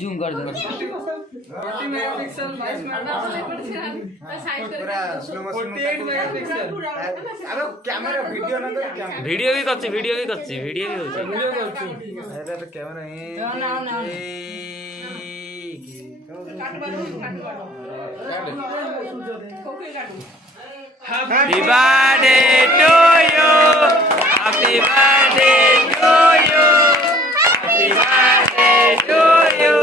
Zoom कर दो video भी करछि वीडियो भी होछि अरे तो camera Happy birthday to you. Happy birthday to you. Happy birthday to you.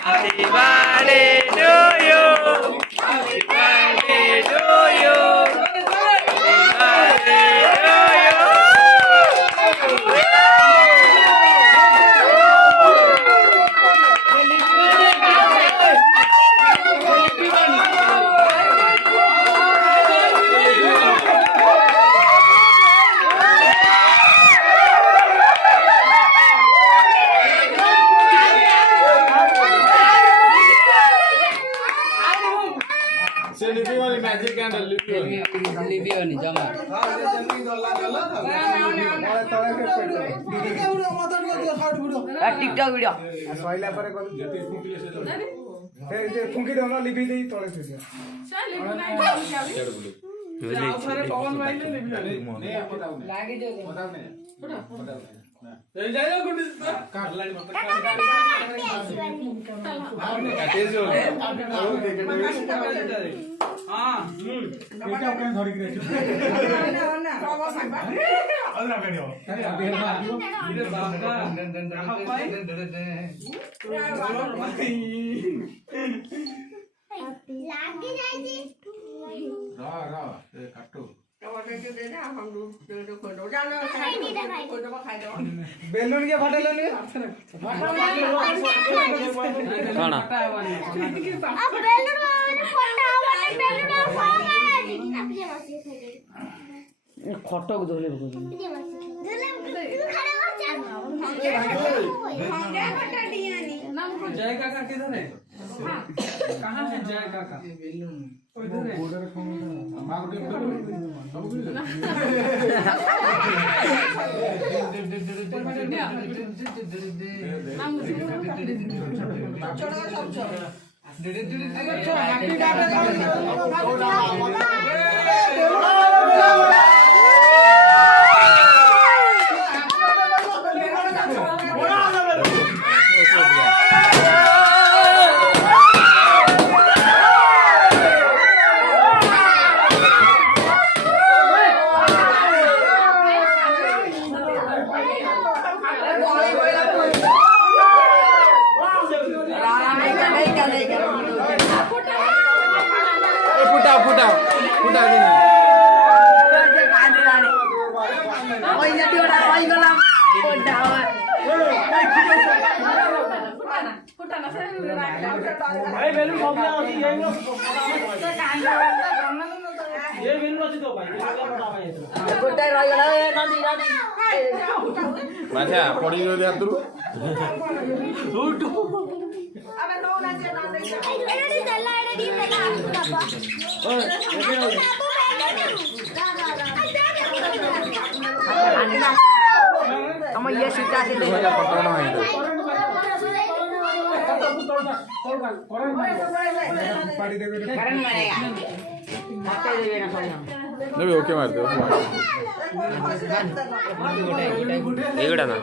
Happy birthday to you. Happy birthday to you. Happy birthday to you. Magic candle लिपि हो नि जम्मा टिकटक वीडियो सहिला परे कर फेर जे फुंकी दो ना लिपि देई तळे थि पवन भाई ने लिपि लागे जो ए जाय गुंडी काट लाइन मत काटे जो हां बेटा ओकरे धरि के ना बाबा सांगा अदरा कडियो इधर बाबा लागे जाय जी रा ए काटो बेलून के फटेलो ने कौन अब बेलून फटा वाला बेलून खटक धोले खड़े जय काका किधर है कहां है जय काका इधर है बॉर्डर कौन मां को हैप्पी भाई बेलून सब गया अछि ये बेलून अछि तो भाई गोटे रहि गेला ए नदी नदी माछा पड़ी गयो यात्रु अबे नो ना जे ना दे एडी दला एडी दला बाबा ओए हम ये सीटा से ले पटना है पाड़ी देबे करन मारेगा हाथे देबे ना कोई हम नहीं ओके मार दो एगड़ा ना